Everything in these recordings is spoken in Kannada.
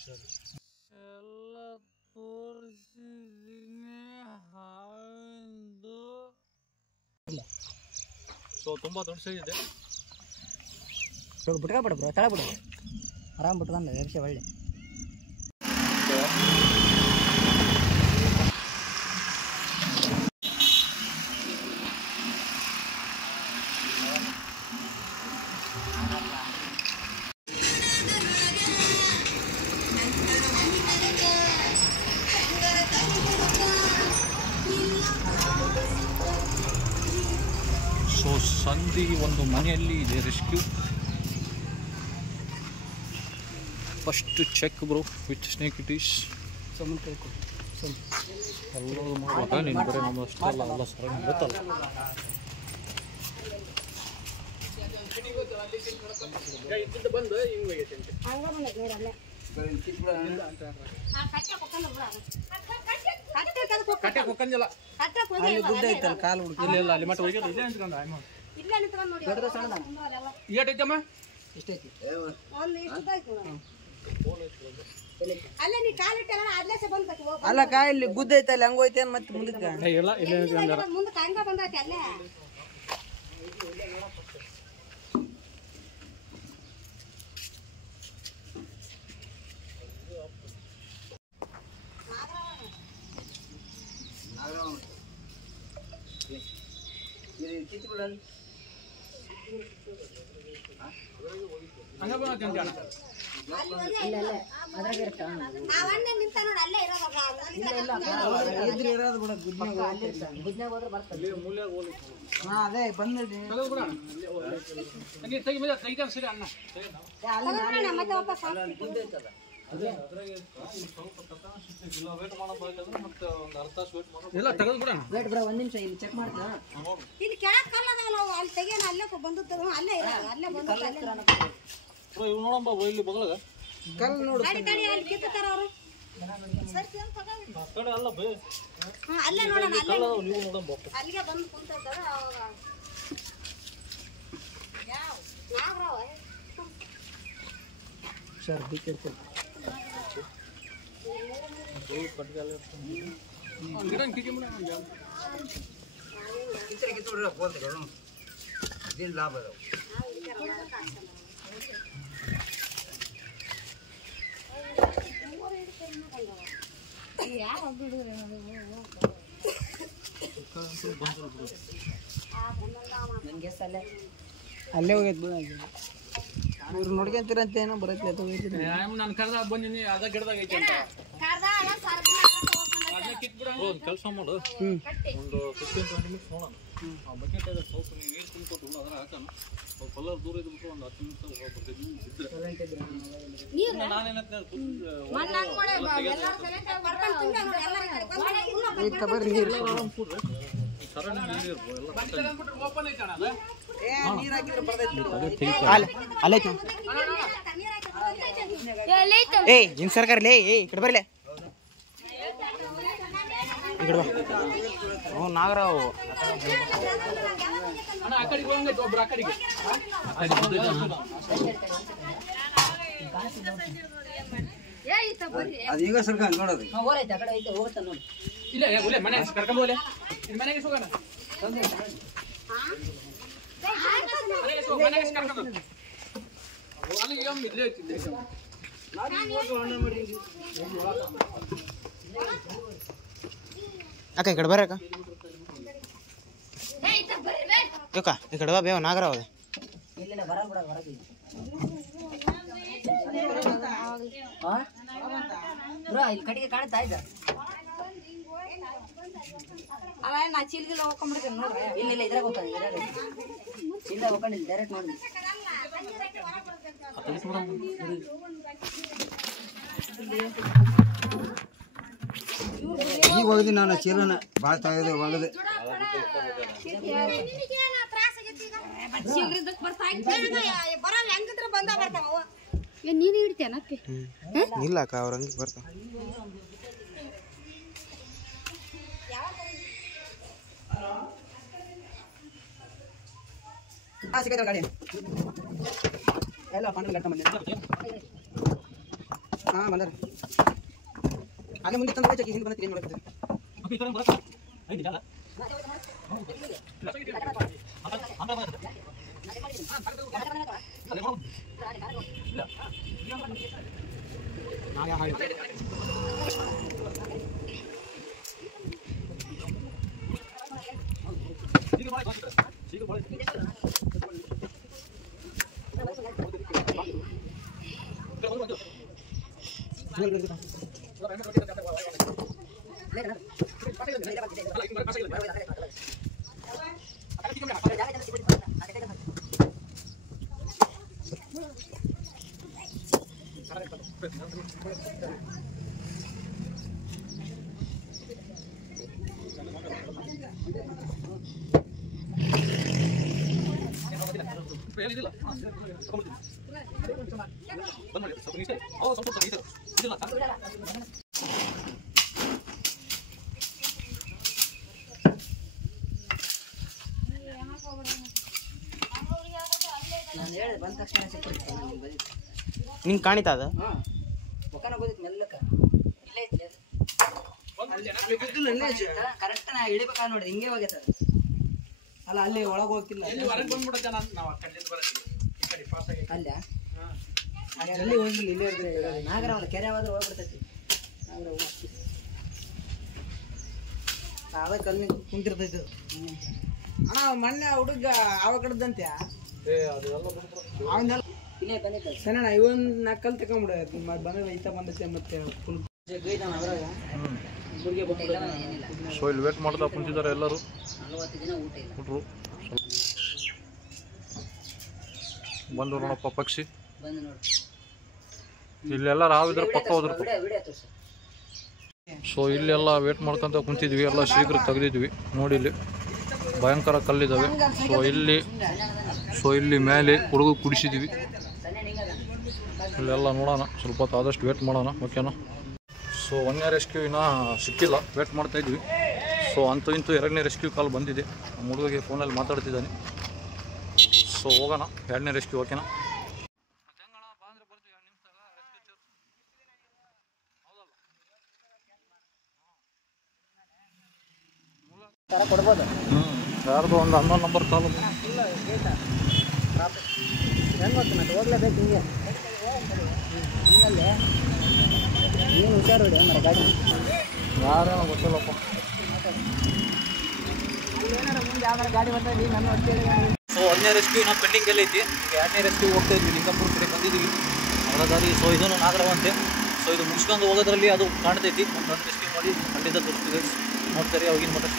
ಎಲ್ಲ ತೋರಿಸಿದ್ದೀನಿ ಹಾವೆಂದು. ಸೊ ತುಂಬ ದೊಡ್ಡ ಸೈಜ್ ಇದೆ. ಬಿಟ್ಕೊಬಿಡ ಬ್ರೋ, ತಳ ಬಿಡು, ಆರಾಮ್ ಬಿಟ್ಕೊಂಡ ವರ್ಷ ಒಳ್ಳೆ. ಸೊ ಸಂಧಿ ಒಂದು ಮನೆಯಲ್ಲಿ ಇದೆ rescue. First check bro which snake it is. ಎಲ್ಲರೂ ಮಾಡುವಾಗ ನೀನು ಬರೀ ನಮ್ಮ ಅಷ್ಟಲ್ಲ ಎಲ್ಲ ಸರ ಗೊತ್ತಲ್ಲ. ಅಲ್ಲ ಕಾ ಇಲ್ಲಿ ಗುದ್ದ ಐತಲ್ಲ ಹಂಗ ಹೋಯ್ತೇನ್ ಮತ್ತೆ ಮುಂದಕ್ಕೆ ಹಂಗ ಬಂದೈತಿ ಅಲ್ಲೇ. ಅದೇ ಬಂದ ಒಂದ್ ನಿಮಿಷ ಇಲ್ಲಿ ಚೆಕ್ ಮಾಡ್ತಾ ಇಲ್ಲಿ ಕೆಳಕ್ ಕಲ್ಲ ಅದಾವಲ್ಲ ಅವು ಅಲ್ಲಿ ತೆಗಿಯೋಣ ಅಲ್ಲೇ ಬಂದದ್ದು ಅಲ್ಲೇ ಅಲ್ಲೇ ಬಂದು ಇಲ್ಲಿ ಬಗಲಾಗ ಕಲ್ಲು ನೋಡು ತಡಿ ತಡಿ ಅಲ್ಲಿ ಕಿತ್ತಾರ ಅವರು ಸರ್ತಿ ಅಂತ ಕಡೆ ಅಲ್ಲ ಬೇ ಅಲ್ಲೇ ನೋಡೋಣ ಅಲ್ಲೇ ನೀವು ನೋಡೋಣ ಅಲ್ಲಿಗೆ ಬಂದು ಕುಂತಿದ್ದಾರ ಅವಾಗ ಯಾವ ನಾಗರಾವ ಸರ್ ಬಿ ಕೇರ್ಫುಲ್ ಕಟ್ಗಾಲ ಗಿಡನ್ ಕಿಟಿ ಮುಡ ಕಿತ್ತರೆ ಕಿತ್ತೋಡ್ರ ಬೋಲ್ತಾರೆ ಇದೇನು ಲಾಭ ಅದಾವ ಅಲ್ಲೇ ಹೋಗೈತೆ ಬಿಡ ಇವ್ರು ನೋಡ್ಕೊಂತೀರಂತ ಏನೋ ಬರತ್ಲೆ ನಾನು ಕರ್ದಾಗ ಬಂದಿನಿ ಅದ ಗಿಡದಾಗ ಐತೆ ಅಂತ ಕೆಲಸ ಮಾಡು ಒಂದು 15-20 ನಿಮಿಷ ನೋಡೋಣ. ಆ ಬಕೆಟ್ ಇದೆ ಸ್ವಲ್ಪ ನೀರು ತುಂಬಿಕೊಟ್ಟು ಅದ್ರ ಹಾಕೋಣ. ಕಲರ್ ದೂರ ಇದ್ಬಿಟ್ಟು ಒಂದು 10 ನಿಮಿಷ ಏ ಇನ್ ಸರ್ಕಾರ ಲೇ ಏ ಕಡೆ ಬರ್ಲೆ ನಾಗರಾವ್ ಅದು ಈಗ ಸರ್ಕಾರ ನೋಡೋದು ಇಲ್ಲ ಮನೆ ಕರ್ಕೊಂಬೋಲೆ ಮನೆಗೆ ಹೋಗೋಣ ಅಕ್ಕ ಈ ಕಡೆ ಬರಕ್ಕ ಯೋಕ ಈ ಕಡೆ ಬಾ ಬೇವ ನಾಗರಾವ್ ಇಲ್ಲಿ ಕಡೆಗೆ ಕಾಣ್ತಾ ಇದ್ದ ಅಲ್ಲ ನಾ ಚೀಲ್ಗಿಲ್ಲ ಹೋಗ್ಕೊಂಡ್ಬಿಡ್ತೇನೆ ನೋಡ್ರಿ. ಇಲ್ಲ ಇದ್ರಾಗ ಹೋಗ್ತಾನೆ ಇಲ್ಲ ಹೋಗ್ಕೊಂಡಿಲ್ಲ ಡೈರೆಕ್ಟ್ ನೋಡಿ ಈಗ ಹೋಗಿದ್ದೀನಿ ನಾನು ಚೀಲನ ಭಾಳ ತೆಗೆದು ಒಗದು ನೀನು ಹಿಡ್ತೇನಪ್ಪಿ ಇಲ್ಲ ಅಕ್ಕ ಅವ್ರ ಹಂಗೆ ಬರ್ತಾವ ಸಿಗೈತ್ರ ಗಾಡಿ ಎಲ್ಲ ಪಂಡ ಗಟ್ಟ ಮಂದಿ ಹಾಂ ಬಂದಾರ ಹಾಗೆ ಮುಂದೆ ತಂದು ಚಕ್ಕಿ ಹಿಂದೆ ಬಂದು ಏನು ಮಾಡ್ತಾರೆ ನಾನು ಹೇಳಿ ಬಂದ ತಕ್ಷಣ ನಿಂಗೆ ಕಾಣಿತಾ ಅದ ಮುಖನ ಗೊತ್ತಿತ್ತು ಮೆಲ್ಲಕ ಇಲ್ಲೇ ಐತಿ ಕರೆಕ್ಟ್ ನಾ ಇಳಿಬೇಕಾ ನೋಡಿ ಹಿಂಗೆ ಹೋಗೈತೆ ಅಲ್ಲ ಅಲ್ಲಿ ಒಳಗೆ ಹೋಗ್ತಿಲ್ಲ ಅಲ್ಲ ಅಲ್ಲಿ ಹೋಗಿಲ್ಲ ಇಲ್ಲೇ ಇರ್ತೀನಿ ನಾಗರವಲ್ಲ ಕೆರೆ ಆದ್ರೆ ಹೋಗ್ಬಿಡ್ತೈತಿ ನಾಗರ ಅದ ಕಮ್ಮಿ ಕುಂತಿರ್ತೈತಿ ಅಣ್ಣ ಮೊನ್ನೆ ಹುಡುಗ ಆವ ಕಡ್ದಂತೆ ಸಣ್ಣ ಇವನ್ ನಕ್ಕಲ್ ತಕೊಂಬಿಡ ಬಂದ ಐತ ಬಂದೈತೆ ಮತ್ತೆ ಫುಲ್ ಅದ್ರಾಗ ಸೊ ಇಲ್ಲಿ ವೇಟ್ ಮಾಡ್ತಾ ಕುಂತಿದ್ದಾರೆ ಎಲ್ಲರೂ ಬಂದು ನೋಡಪ್ಪ ಪಕ್ಷಿ ಇಲ್ಲೆಲ್ಲ ರಾವಿದ್ರೆ ಪಕ್ಕ ಹೋದ್ರು. ಸೊ ಇಲ್ಲೆಲ್ಲ ವೇಟ್ ಮಾಡ್ಕೊಂತ ಕುಂತಿದ್ವಿ, ಎಲ್ಲ ಶೀಘ್ರ ತೆಗೆದಿದ್ವಿ. ನೋಡಿ ಇಲ್ಲಿ ಭಯಂಕರ ಕಲ್ಲಿದ್ದಾವೆ. ಸೊ ಇಲ್ಲಿ ಮೇಲೆ ಹುಡುಗ ಕುಡಿಸಿದ್ವಿ. ಇಲ್ಲೆಲ್ಲ ನೋಡೋಣ, ಸ್ವಲ್ಪ ಹೊತ್ತು ಆದಷ್ಟು ವೇಟ್ ಮಾಡೋಣ, ಓಕೆನಾ. ಸೊ 1ನೇ ರೆಸ್ಕ್ಯೂ ಇನ್ನೂ ಸಿಕ್ಕಿಲ್ಲ, ವೇಟ್ ಮಾಡ್ತಾಯಿದ್ವಿ. ಸೊ ಅಂತೂ ಇಂತೂ 2ನೇ ರೆಸ್ಕ್ಯೂ ಕಾಲ್ ಬಂದಿದೆ. ನಮ್ಮ ಹುಡುಗಗೆ ಫೋನಲ್ಲಿ ಮಾತಾಡ್ತಿದ್ದಾನೆ. ಸೊ ಹೋಗೋಣ 2ನೇ ರೆಸ್ಕ್ಯೂ, ಓಕೆನಾ. ಯಾರ್ದು ಒಂದು 11 ನಂಬರ್ ಕಾಲು ಹೆಂಗೆ ಗೊತ್ತು ಮತ್ತೆ ಹೋಗ್ಲೇಬೇಕು ಹಿಂಗೆ ಹಿಂಗಲ್ಲೇ ಏನು ಹುಷಾರು ಹೊಡಿ ಮರ ಗಾಡಿ ಯಾರೇನೋ ಗೊತ್ತಿಲ್ಲಪ್ಪ. ಮುಂದೆ ಯಾವ ಗಾಡಿ ಬರ್ತಾಯಿದ್ವಿ ನನ್ನ ಹೊಟ್ಟೇಳಿ. ಸೊ 1ನೇ ರೆಸ್ಕ್ಯೂ ನಾವು ಪೆಂಡಿಂಗಲ್ಲಿ ಐತಿ. 2ನೇ ರೆಸ್ಕ್ಯೂ ಹೋಗ್ತಾ ಇದ್ವಿ, ಲಿಂಗಾಪುರ ಕಡೆ ಬಂದಿದ್ದೀವಿ ಅವರ ದಾರಿ. ಸೊ ಇದನ್ನು ನಾಗರವಂತೆ. ಸೊ ಇದು ಮುಗಿಸ್ಕೊಂಡು ಹೋಗೋದ್ರಲ್ಲಿ ಅದು ಕಾಣ್ತೈತಿ. ಒಂದು ರೆಸ್ಕ್ಯೂ ಮಾಡಿ ಖಂಡಿತ ತೋರಿಸ್ತೀವಿ, ನೋಡ್ತಾರೆ. ಅವಾಗಿನ ಮಟ್ಟ ಮಾಡಿ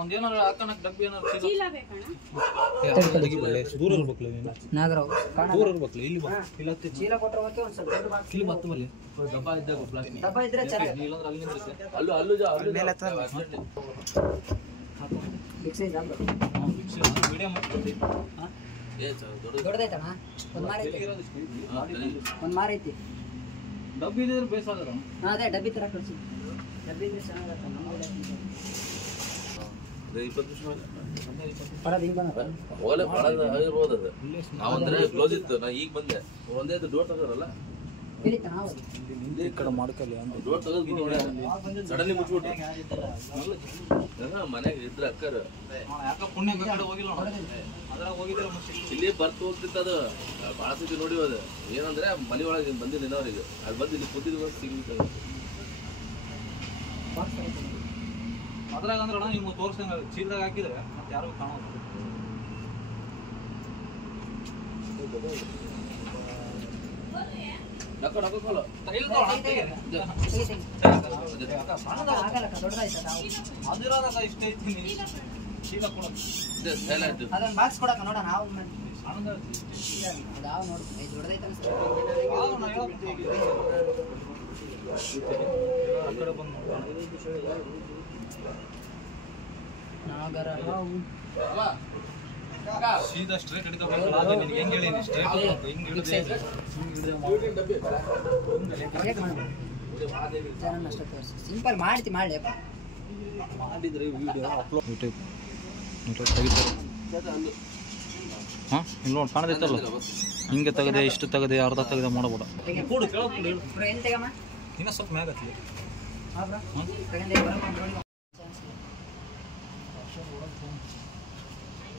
ಒಂದೇನಾರು ಹಾಕೋಣಕ್ ಡಬ್ಬಿ ಏನಾರು ದೂರ ಇರ್ಬೇಕಲ್ಲ, ನಾಗರಾವ್ ದೂರ ಇರ್ಬೇಕಲ್ಲ. ಇಲ್ಲಿ ಚೀಲ ಕೊಟ್ಟರೆ ಮತ್ತೆ ಒಂದು ಸ್ವಲ್ಪ ಇಲ್ಲಿ ಬತ್ತು ಬಲ್ಲಿ ಡಬ್ಬ ಇದ್ದಾಗ ಡಬ್ಬ ಇದ್ರೆ ಚೆನ್ನಾಗಿ ಇಲ್ಲಾಂದ್ರೆ ಅಲ್ಲಿ ನಿಂದಿರುತ್ತೆ. ಮೀಡಿಯಂ ದೊಡ್ಡದೈತಣ್ಣ, ಒಂದು ಮಾರ ಐತಿ. ಡಬ್ಬಿ ಇದ್ರೆ ಬೇಸಾದ್ರ. ಹಾಂ ಅದೇ ಡಬ್ಬಿ ಥರ ಕಳಿಸಿ, ಡಬ್ಬಿ ಇದ್ರೆ ಚೆನ್ನಾಗತ್ತ. ಈಗ ಬಂದೆ ಒಂದೇ ಡೋರ್ ತಗೋರಲ್ಲ ಈ ಕಡೆ ಮಾಡ್ಕೊಳ್ಳಿ ಡೋರ್ ತಗೋದ್ ಸಡನ್ಲಿ ಮುಚ್ಬಿಟ್ಟು ಮನೆಗೆ ಇದ್ರ ಅಕ್ಕರ್ ಯಾಕ ಪುಣ್ಯ ಕಡೆ ಹೋಗಿಲ್ಲ ಅದ್ರಾಗ ಹೋಗಿದ್ರೆ ಇಲ್ಲಿ ಬರ್ತು ಹೋಗ್ತಿತ್ತು. ಅದು ಭಾಳ ಸತಿ ನೋಡಿ ಅದು ಏನಂದ್ರೆ ಮನೆ ಒಳಗೆ ಬಂದಿಲ್ಲ ಅವ್ರಿಗೆ. ಅದು ಬಂದು ಇಲ್ಲಿ ಕೂತಿದ್ವಿ ಸಿಗ್ಲಿಕ್ಕೆ. ಅದ್ರಾಗ ಅಂದ್ರೆ ಅಣ್ಣ ನಿಮ್ಗೆ ತೋರಿಸಂಗ ಚೀಲದಾಗ ಹಾಕಿದ್ರೆ ಮತ್ತೆ ಯಾರು ಕಾಣೋದು. ಅದಿರೋದಾಗ ಇಷ್ಟ ಐತಿ ಚೀಲ ಕೊಡ ಅದೊಂದು ಬಾಕ್ಸ್ ಕೊಡಕ ನೋಡ. ನಾವು ಆ ಕಡೆ ಬಂದು ನಾಗರ ಸೀದಾ ಸ್ಟ್ರೈಟ್ ಹಿಡಿದಬೇಕಲ್ಲ ಅದು ನಿನಗೆ ಹೆಂಗೆ ಹೇಳಿನಿ ಸ್ಟ್ರೈಟ್ ಹಿಂಗೆ ಹಿಡಿದೆ ಸಿಂಪಲ್ ಮಾಡ್ತಿ ಮಾಡಲಿ ಮಾಡಿದ್ರೆ ವಿಡಿಯೋ ಅಪ್ಲೋಡ್ ಯೂಟ್ಯೂಬ್ ತೆಗಿತಾರೆ ಹಾಂ ಇಲ್ಲಿ ನೋಡಿ ಕಾಣದೈತಲ್ಲ ಹಿಂಗೆ ತೆಗೆದೆ ಇಷ್ಟು ತೆಗೆದೆ ಅರ್ಧ ತೆಗೆದೆ ಮಾಡಬೇಡ ಕೂಡು ಕೇಳೋದು ಇನ್ನೂ ಸ್ವಲ್ಪ ಮ್ಯಾಗತ್ಲಿ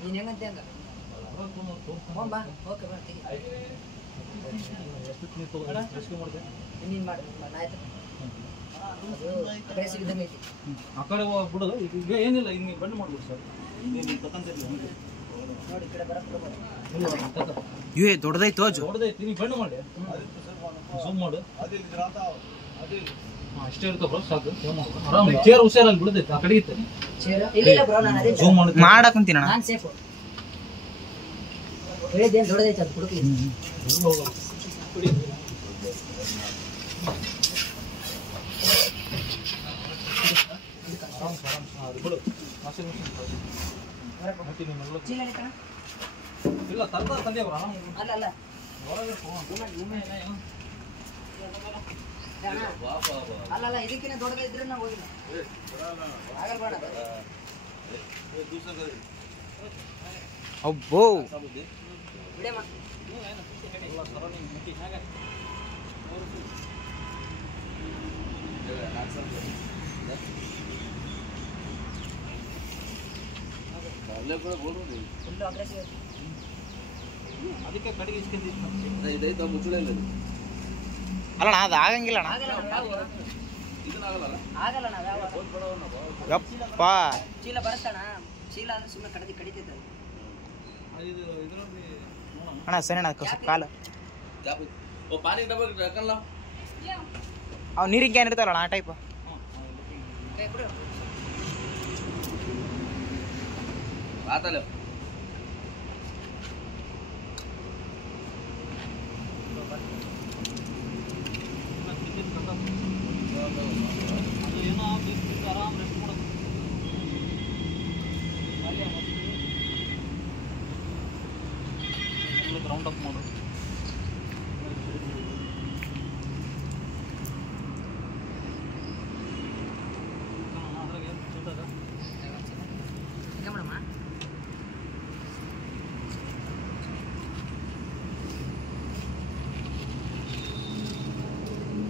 ನೀನು ಹೆಂಗಂತೆ ಹಂಗ ಬಾ ಓಕೆ ಬಾ ತೆಗಿ ರೆಸ್ಕ್ಯೂ ಮಾಡಿದೆ ನೀನು ಮಾಡಿ ಆಯ್ತು ಬೇಸಿಗೆ ಐತಿ ಆ ಕಡೆ ಬಿಡೋದು ಈಗ ಏನಿಲ್ಲ ಹಿಂಗೆ ಬಂದ್ ಮಾಡ್ಬಿಡು ಸರ್ ನೀವು ತಗೊಂತಿರ್ಲಿ ನೋಡಿ ಈ ಕಡೆ ಬರಕ್ಕೆ ಇವೇ ದೊಡ್ಡದೈತೋ ದೊಡ್ಡದೈತಿ ನೀವು ಬಂದ್ ಮಾಡಿ ಝೂಮ್ ಮಾಡು ಅಷ್ಟೇ ಇರ್ತಾವ ಸಾಕು ಆರಾಮ ಚೇರ್ ಹುಷಾರಲ್ಲಿ ಬಿಡದೈತೆ ಆ ಕಡೆ ಇತ್ತು ಇಲ್ಲ ಬ್ರೋ ನಾನು ಅದೇ ಝೂಮ್ ಮಾಡಿ ಮಾಡಕ್ ಕುಂತೀನಣ್ಣ ನಾನು ಸೇಫು ಹೇಳಿದ್ದೇನು ದೊಡ್ಡದೈತೆ ಅದು ಹುಡುಕಿ ಬಿಡು ವಾಷಿಂಗ್ ಮಿಷಿನ್ ಚೀಲ ಹಿಡಿತಾನ ಇಲ್ಲ ತರ್ತಾರ ತಂದೆ ಬರ ಅಲ್ಲ ಅಲ್ಲ ಅಲ್ಲ ಇದಕ್ಕಿಂತ ದೊಡ್ಡದಿದ್ರೆ ನಾವು ಹೋಗಿಲ್ಲ ಆಗಲ್ಲ ಬೇಡ ಅಬ್ಬೋ ಬಿಡಮ್ಮ ಫುಲ್ಲು ಅಗ್ರೆಸಿವ್ ಅದಕ್ಕೆ ಕಡೆಗೆ ಇಸ್ಕೊಂಡಿದ್ದು ಇದೈತ ಮುಚ್ಚಳ ಇಲ್ಲ ಅಲ್ಲಣ್ಣ ಅದು ಆಗಂಗಿಲ್ಲ ಅಣ್ಣ ಆಗಲ್ಲ ನಾವು ಆಗಲ್ಲ ನಾವು ಯಾವ ಯಪ್ಪ ಚೀಲ ಬರುತ್ತಣ್ಣ ಚೀಲ ಅಂದ್ರೆ ಸುಮ್ಮನೆ ಕಡಿತೈತೆ ಅಣ್ಣ ಸರಿ ಅಣ್ಣ ಸ್ವಲ್ಪ ಕಾಲು ಪಾನಿ ಡಬ್ಬ ಹಾಕಲ್ಲ ಅವ್ ನೀರಿಗೆ ಕ್ಯಾನ್ ಇರ್ತಾವಲ್ಲ ಆ ಟೈಪ್ ಬಿಡು ಆತಲ್ಲ ಏನೋ ಆರಾಮ್ ರೆಸ್ಟ್ ಮಾಡೋದು ರೌಂಡ್ ಅಪ್ ಮಾಡು ಮೇಡಮ್ಮ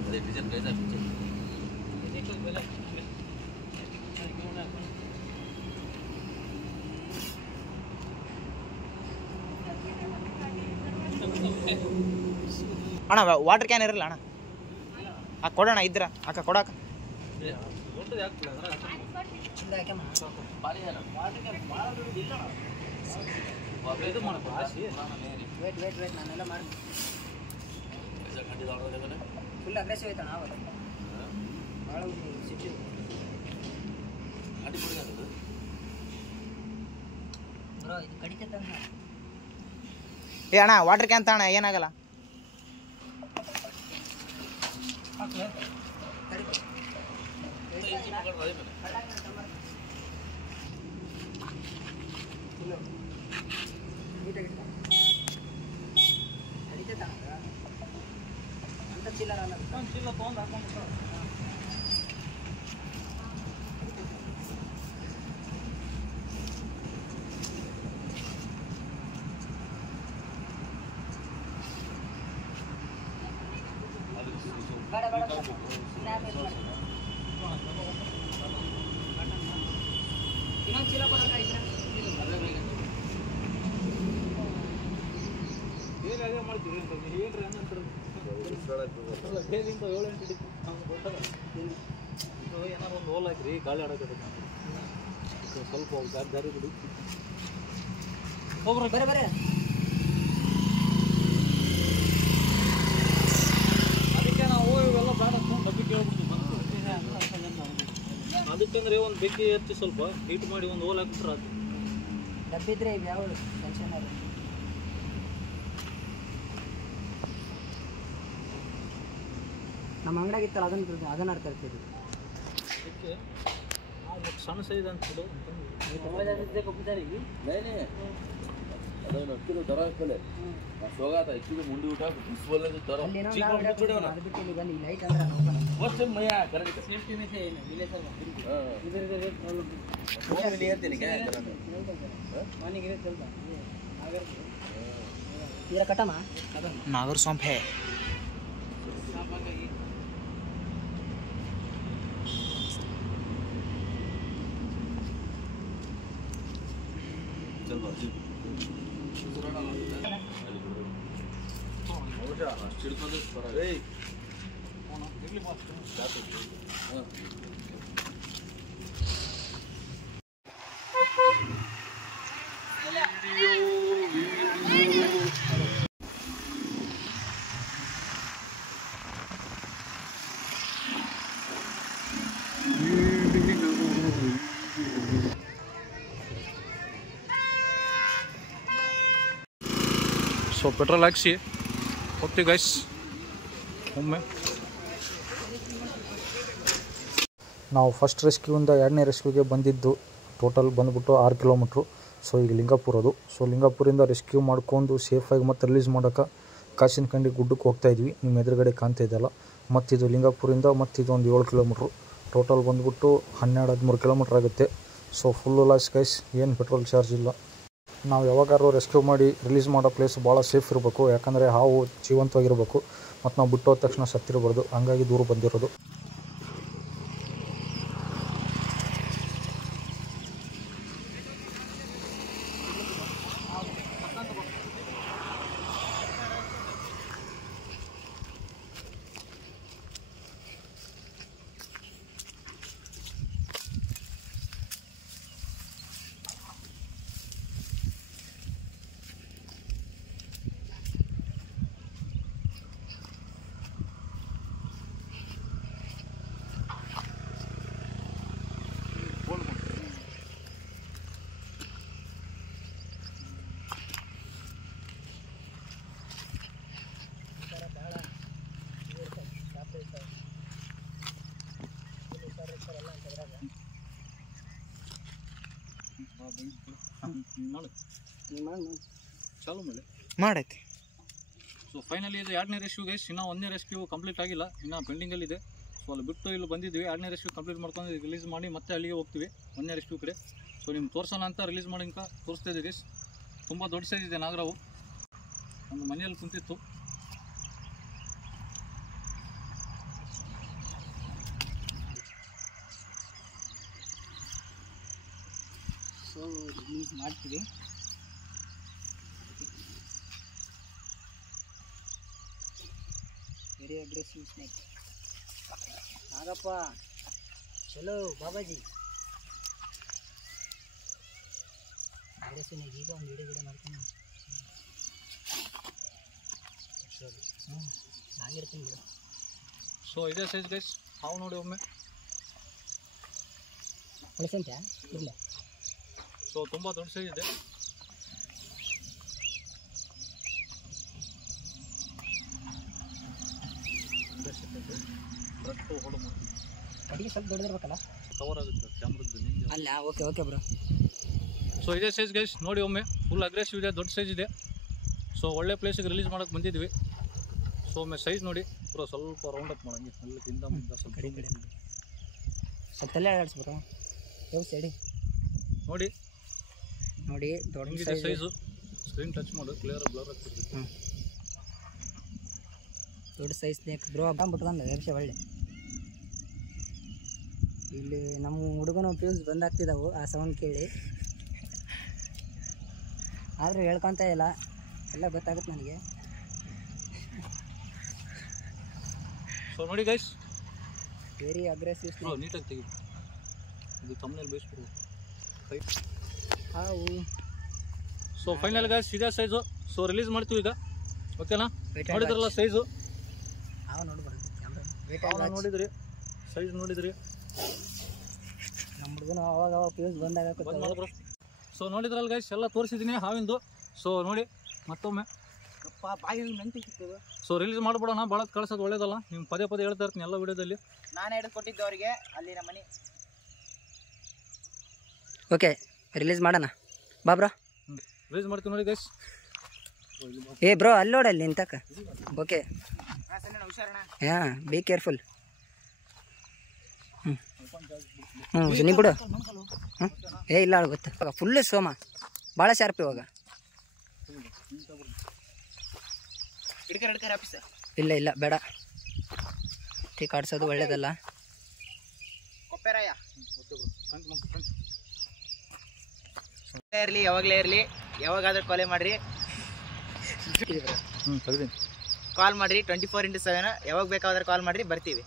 ಅದೇ ಡಿಸೈನ್ ಕೈದ ಅಣ್ಣ ವಾಟರ್ ಕ್ಯಾನ್ ಇರಲ್ಲ ಅಣ್ಣ ಆ ಕೊಡೋಣ ಇದ್ರ ಅಕ್ಕ ಕೊಡಾಕ ದೊಡ್ಡದು ಯಾಕೆ ಅದ್ರ ಚಿಲ್ಲ ಹಾಕ್ಯಮ್ಮ ಪಾನಿ ಏನು ಇದು ಮಾಡಪ್ಪ ಆಸಿ ವೇಟ್ ನಾನೆಲ್ಲ ಮಾಡಿ ಫುಲ್ ಅಗ್ರೆಸಿವ್ ಐತಣ್ಣ ಅವತ್ತು ಭಾಳ ಸಿಟ್ಟು ಅಡಿ ಬಿಡಿಗಾಗದು ಬ್ರೋ ಇದು ಕಡಿತೈತೆ ಅಂತ ಏ ಅಣ್ಣ ವಾಟರ್ ಕ್ಯಾನ್ ತಾಣ ಏನಾಗಲ್ಲ ಕಡಿತೈತೆ ಅಂತ ಚಿಲ್ಲರ ಅಲ್ಲ ಚೀಲ ತೊಗೊಂಡು ಹಾಕೊಂಡು ಬೇಡ ಬೇಡ ಸ್ನ್ಯಾಪ್ ಇದು ಮಾಡಿ ಇನ್ನೊಂದು ಚೀಲ ಕೊಡೋಕೆ ಬೇಗ ಅದೇ ಮಾಡ್ತೀವಿ ಏನ್ರಿ ಹಂಗಂತಾರೆ ಬೇಗಿಂತ 7-8 ಹಿಡಿತು ನಮ್ಗೆ ಗೊತ್ತಲ್ಲ ಇದು ಏನಾರು ಒಂದು ಹೋಲ್ ಹಾಕ್ರಿ ಗಾಳಿ ಆಡೋಕೆ ಸ್ವಲ್ಪ ದಾರಿ ಬಿಡಿ ಹೋಗ್ರಿ ಬರೇ ಬರೇ ಅದಕ್ಕೆ ನಾವು ಇವೆಲ್ಲ ಬೇಡ ಬಗ್ಗೆ ಕೇಳ್ಬಿಡ್ತೀವಿ ಅದಕ್ಕಂದ್ರೆ ಒಂದು ಬೆಂಕಿ ಹಚ್ಚಿ ಸ್ವಲ್ಪ ಹೀಟ್ ಮಾಡಿ ಒಂದು ಹೋಲ್ ಹಾಕ್ಬಿಟ್ರೆ ಅದು ಡಬ್ಬಿದ್ರೆ ಇವು ಯಾವ ಟೆನ್ಷನ್ ಅಲ್ಲ ನಮ್ಮ ಅಂಗಡಿಯಾಗಿತ್ತಲ್ಲ ಅದನ್ನು ಆಡ್ತಾ ಇರ್ತೀವಿ ಅದಕ್ಕೆ ಸಣ್ಣ ಸೈಜ್ ಅಂತ ಬಿಡು ಅಕ್ಕಿದು ದರ ಹಾಕಲೆ ಸೋಗಾತ ಇಕ್ಕಿದು ಮುಂದೆ ಊಟ ಬಿಸ್ಬಲ್ಲ ದರ ವರ್ಷ ಮಯ ಕರೆಕ್ಟ್ ಕಟ್ಟಮ್ಮ नागर सौंप है ಚಿಡ್ಕೊಂಡು ಬರ ಏಯ್ ಸೊ ಪೆಟ್ರೋಲ್ ಹಾಕ್ಸಿ ಹೋಗ್ತೀವಿ ಗೈಸ್ ಒಮ್ಮೆ. ನಾವು ಫಸ್ಟ್ ರೆಸ್ಕ್ಯೂಯಿಂದ 2ನೇ ರೆಸ್ಕ್ಯೂಗೆ ಬಂದಿದ್ದು ಟೋಟಲ್ ಬಂದುಬಿಟ್ಟು 6 ಕಿಲೋಮೀಟ್ರು. ಸೊ ಈಗ ಲಿಂಗಾಪುರ ಅದು. ಸೊ ಲಿಂಗಾಪುರಿಂದ ರೆಸ್ಕ್ಯೂ ಮಾಡ್ಕೊಂಡು ಸೇಫಾಗಿ ಮತ್ತೆ ರಿಲೀಸ್ ಮಾಡೋಕೆ ಕಾಸಿನಕಂಡಿ ಗುಡ್ಡಕ್ಕೆ ಹೋಗ್ತಾಯಿದ್ವಿ. ನಿಮ್ಮ ಎದುರುಗಡೆ ಕಾಣ್ತಾ ಇದೆಯಲ್ಲ, ಮತ್ತಿದು ಲಿಂಗಾಪುರಿಂದ ಮತ್ತಿದು ಒಂದು 7 ಕಿಲೋಮೀಟ್ರು. ಟೋಟಲ್ ಬಂದುಬಿಟ್ಟು 12-13 ಕಿಲೋಮೀಟ್ರ್ ಆಗುತ್ತೆ. ಸೊ ಫುಲ್ಲು ಲಾಸ್ ಗೈಸ್, ಏನು ಪೆಟ್ರೋಲ್ ಚಾರ್ಜ್ ಇಲ್ಲ. ನಾವು ಯಾವಾಗಾರು ರೆಸ್ಕ್ಯೂ ಮಾಡಿ ರಿಲೀಸ್ ಮಾಡೋ ಪ್ಲೇಸ್ ಭಾಳ ಸೇಫ್ ಇರಬೇಕು, ಯಾಕಂದರೆ ಹಾವು ಜೀವಂತವಾಗಿರಬೇಕು ಮತ್ತು ನಾವು ಬಿಟ್ಟು ಹೋದ ತಕ್ಷಣ ಸತ್ತಿರಬಾರ್ದು, ಹಂಗಾಗಿ ದೂರ ಬಂದಿರೋದು. ಚಾಲು ಮೇಲೆ ಮಾಡೈತಿ. ಸೊ ಫೈನಲಿ ಇದು 2ನೇ ರೆಸ್ಕ್ಯೂ ಗೈಸ್. ಇನ್ನೂ 1ನೇ ರೆಸ್ಕ್ಯೂ ಕಂಪ್ಲೀಟ್ ಆಗಿಲ್ಲ, ಇನ್ನೂ ಪೆಂಡಿಂಗಲ್ಲಿದೆ. ಸೊ ಅಲ್ಲಿ ಬಿಟ್ಟು ಇಲ್ಲಿ ಬಂದಿದ್ವಿ, 2ನೇ ರೆಸ್ಕ್ಯೂ ಕಂಪ್ಲೀಟ್ ಮಾಡ್ಕೊಂಡು ರಿಲೀಸ್ ಮಾಡಿ ಮತ್ತೆ ಅಲ್ಲಿಗೆ ಹೋಗ್ತೀವಿ 1ನೇ ರೆಸ್ಕ್ಯೂ ಕಡೆ. ಸೊ ನಿಮ್ಗೆ ತೋರಿಸೋಣ ಅಂತ ರಿಲೀಸ್ ಮಾಡಿ ತೋರಿಸ್ತಾ ಇದ್ದೀವಿ ಗೈಸ್. ತುಂಬ ದೊಡ್ಡ ಸೈಜ್ ಇದೆ ನಾಗರಾವು, ಒಂದು ಮನೆಯಲ್ಲಿ ಕುಂತಿತ್ತು. ಸೊ ರಿಲೀಸ್ ಮಾಡ್ತೀವಿ. Very aggressive snake. ಆಗಪ್ಪ ಚಲೋ ಬಾಬಾಜಿ. Aggressive snake. ಈಗ ಒಂದು ವಿಡಿಯೋ ಮಾಡ್ತೀನಿ. ನಾನಿರ್ತೀನಿ ಬಿಡು. ಸೊ ಇದೇ ಸೈಜ್ ಗೈಸ್, ಹಾವು ನೋಡಿ ಒಮ್ಮೆ. ಉಳಿಸಂತ ಇಲ್ಲ. ಸೊ ತುಂಬ ದೊಡ್ಡ ಸೈಜ್ ಇದೆ. ಅಡಿಗೆ ಸ್ವಲ್ಪ ದೊಡ್ಡದಿರ್ಬೇಕಲ್ಲ, ಕವರ್ ಆಗುತ್ತೆ ಕ್ಯಾಮ್ರದ್ದು. ಅಲ್ಲ ಓಕೆ ಓಕೆ ಬ್ರೋ. ಸೊ ಇದೇ ಸೈಜ್ ಗೈಸ್ ನೋಡಿ ಒಮ್ಮೆ, ಫುಲ್ ಅಗ್ರೆಸಿವ್ ಇದೆ, ದೊಡ್ಡ ಸೈಜ್ ಇದೆ. ಸೊ ಒಳ್ಳೆ ಪ್ಲೇಸಿಗೆ ರಿಲೀಸ್ ಮಾಡೋಕ್ಕೆ ಬಂದಿದ್ವಿ. ಸೊ ಒಮ್ಮೆ ಸೈಜ್ ನೋಡಿ ಬ್ರೋ, ಸ್ವಲ್ಪ ರೌಂಡ್ ಅಪ್ ಮಾಡಂಗೆ ಅಲ್ಲಿಂದ ಮುಂದೆ ಸ್ವಲ್ಪ ಕಡೆ ಸ್ವಲ್ಪ ತಲೆ ಆಡಿಸ್ಬೇಕು. ಯಾವ ಸೈಡಿ ನೋಡಿ ನೋಡಿ ದೊಡ್ಡ ಹೆಂಗಿದೆ ಸೈಜು. ಸ್ಕ್ರೀನ್ ಟಚ್ ಮಾಡು, ಕ್ಲಿಯರ್ ಬ್ಲರ್ ಆಗ್ತಿದೆ. ದೊಡ್ಡ ಸೈಜ್ ಸ್ನೇಕ್ ಬ್ರೋ. ಬಿಟ್ಕೊಂಡು ವರ್ಷ ಒಳ್ಳೆ. ಇಲ್ಲಿ ನಮ್ಮ ಹುಡುಗನ ಫ್ಯೂಸ್ ಬಂದಾಗ್ತಿದ್ದಾವು ಆ ಸೌಂಡ್ ಕೇಳಿ, ಆದರೂ ಹೇಳ್ಕೊತ ಇಲ್ಲ, ಎಲ್ಲ ಗೊತ್ತಾಗುತ್ತೆ ನನಗೆ. ಸೊ ನೋಡಿ ಗೈಸ್, ವೆರಿ ಅಗ್ರೆಸಿವ್ ಸ್ನೇಕ್. ನೀಟಾಗಿ ತೆಗಿ, ಇದು ತಮ್ಮನೇಲಿ ಬೇಯಿಸ್ಬಿಡು. ಹಾವು. ಸೊ ಫೈನಲ್ ಗೈಸ್ ಇದೇ ಸೈಜು. ಸೊ ರಿಲೀಸ್ ಮಾಡ್ತೀವಿ ಈಗ, ಓಕೆನಾ? ನೋಡಿದ್ರಲ್ಲ ಸೈಜು, ಹಾವು ನೋಡ್ಬಾರ್ದು ಕ್ಯಾಮ್ರಾ ನೋಡಿದ್ರಿ, ಸೈಜ್ ನೋಡಿದ್ರಿ. ನಮ್ಮ ಹುಡುಗನ ಅವಾಗ ಫ್ಯೂಸ್ ಬಂದಾಗ ಬಂದ್ ಮಾಡಿದ್ರು. ಸೊ ನೋಡಿದ್ರಲ್ಲ ಗೈಸ್, ಎಲ್ಲ ತೋರಿಸಿದ್ದೀನಿ ಹಾವಿಂದು. ಸೊ ನೋಡಿ ಮತ್ತೊಮ್ಮೆ ಬಾಯಿ ನಂಟಿ ಸಿಗ್ತದೆ. ಸೊ ರಿಲೀಸ್ ಮಾಡ್ಬಿಡೋಣ, ಭಾಳ ಕಳ್ಸೋದು ಒಳ್ಳೇದಲ್ಲ. ನಿಮ್ಗೆ ಪದೇ ಪದೇ ಹೇಳ್ತಾ ಇರ್ತೀನಿ ಎಲ್ಲ ವಿಡಿಯೋದಲ್ಲಿ. ನಾನೇ ಹಿಡಿದು ಕೊಟ್ಟಿದ್ದು ಅವರಿಗೆ ಅಲ್ಲಿ ನಮ್ಮ ಮನೆ. ಓಕೆ ರಿಲೀಸ್ ಮಾಡೋಣ ಬಾ ಬ್ರೋ. ರಿಲೀಸ್ ಮಾಡ್ತೀವಿ ನೋಡಿ ಗೈಸ್. ಏ ಬ್ರೋ ಅಲ್ಲಿ ನೋಡಲ್ಲಿ ನಿಂತಕ್ಕ. ಓಕೆ ಹಾಂ ಬಿ ಕೇರ್ಫುಲ್. ನೀ ಬಿಡು. ಏ ಇಲ್ಲ ಗೊತ್ತು ಇವಾಗ ಫುಲ್ಲು ಸೋಮ ಭಾಳ ಶಾರ್ಪ್ ಇವಾಗ. ಇಲ್ಲ ಇಲ್ಲ ಬೇಡ, ಟೀ ಕಾಡ್ಸೋದು ಒಳ್ಳೇದಲ್ಲ. ಇರಲಿ ಯಾವಾಗಲೇ ಇರಲಿ, ಯಾವಾಗಾದ್ರೂ ಕಾಲೇ ಮಾಡಿರಿ, ಕಾಲ್ ಮಾಡಿರಿ 24x7 ಯಾವಾಗ ಬೇಕಾದ್ರೆ ಕಾಲ್ ಮಾಡಿರಿ, ಬರ್ತೀವಿ.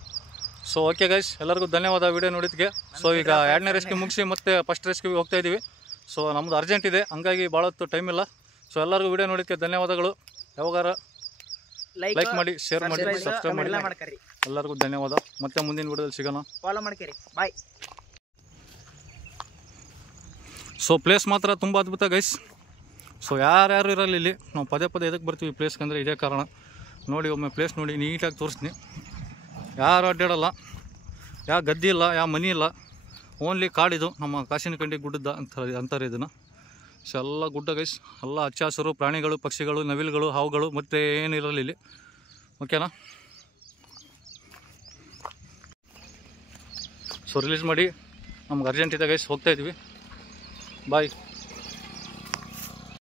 ಸೊ ಓಕೆ ಗೈಸ್, ಎಲ್ಲರಿಗೂ ಧನ್ಯವಾದ ವಿಡಿಯೋ ನೋಡಿದ್ದಕ್ಕೆ. ಸೊ ಈಗ 2ನೇ ರೆಸ್ಕ್ಯೂ ಮುಗಿಸಿ ಮತ್ತೆ ಫಸ್ಟ್ ರೆಸ್ಕ್ಯೂಗೆ ಹೋಗ್ತಾ ಇದ್ದೀವಿ. ಸೊ ನಮ್ಮದು ಅರ್ಜೆಂಟ್ ಇದೆ, ಹಂಗಾಗಿ ಭಾಳ ಹೊತ್ತು ಟೈಮ್ ಇಲ್ಲ. ಸೊ ಎಲ್ಲರಿಗೂ ವಿಡಿಯೋ ನೋಡಿದ್ದಕ್ಕೆ ಧನ್ಯವಾದಗಳು. ಯಾವಾಗಾರ ಲೈಕ್ ಮಾಡಿ, ಶೇರ್ ಮಾಡಿ, ಸಬ್ಸ್ಕ್ರೈಬ್ ಮಾಡಿ. ಎಲ್ಲರಿಗೂ ಧನ್ಯವಾದ. ಮತ್ತೆ ಮುಂದಿನ ವಿಡಿಯೋದಲ್ಲಿ ಸಿಗೋಣ. ಫಾಲೋ ಮಾಡ್ಕೇರಿ. ಬಾಯ್. ಸೊ ಪ್ಲೇಸ್ ಮಾತ್ರ ತುಂಬ ಅದ್ಭುತ ಗೈಸ್. ಸೊ ಯಾರ್ಯಾರು ಇರಲ್ಲ ಇಲ್ಲಿ, ನಾವು ಪದೇ ಪದೇ ಎದಕ್ಕೆ ಬರ್ತೀವಿ ಪ್ಲೇಸ್ಗೆ ಅಂದರೆ ಇದೇ ಕಾರಣ. ನೋಡಿ ಒಮ್ಮೆ ಪ್ಲೇಸ್ ನೋಡಿ, ನೀಟಾಗಿ ತೋರಿಸ್ತೀನಿ. ಯಾರು ಅಡ್ಡಾಡಲ್ಲ, ಯಾವ ಗದ್ದೆ ಇಲ್ಲ, ಯಾವ ಮನೆ ಇಲ್ಲ, ಓನ್ಲಿ ಕಾಡಿದು. ನಮ್ಮ ಕಾಶಿನಕಂಡಿ ಗುಡ್ಡದ ಅಂತಾರೆ ಇದನ್ನು. ಸೊ ಎಲ್ಲ ಗುಡ್ಡ ಗೈಸ್, ಎಲ್ಲ ಹಚ್ಚ ಹಸಿರು, ಪ್ರಾಣಿಗಳು, ಪಕ್ಷಿಗಳು, ನವಿಲುಗಳು, ಹಾವುಗಳು, ಮತ್ತು ಏನಿರಲ್ಲ ಇಲ್ಲಿ. ಓಕೆನಾ? ಸೊ ರಿಲೀಸ್ ಮಾಡಿ, ನಮ್ಗೆ ಅರ್ಜೆಂಟ್ ಇದೆ ಗೈಸ್, ಹೋಗ್ತಾಯಿದ್ವಿ. ಬಾಯ್.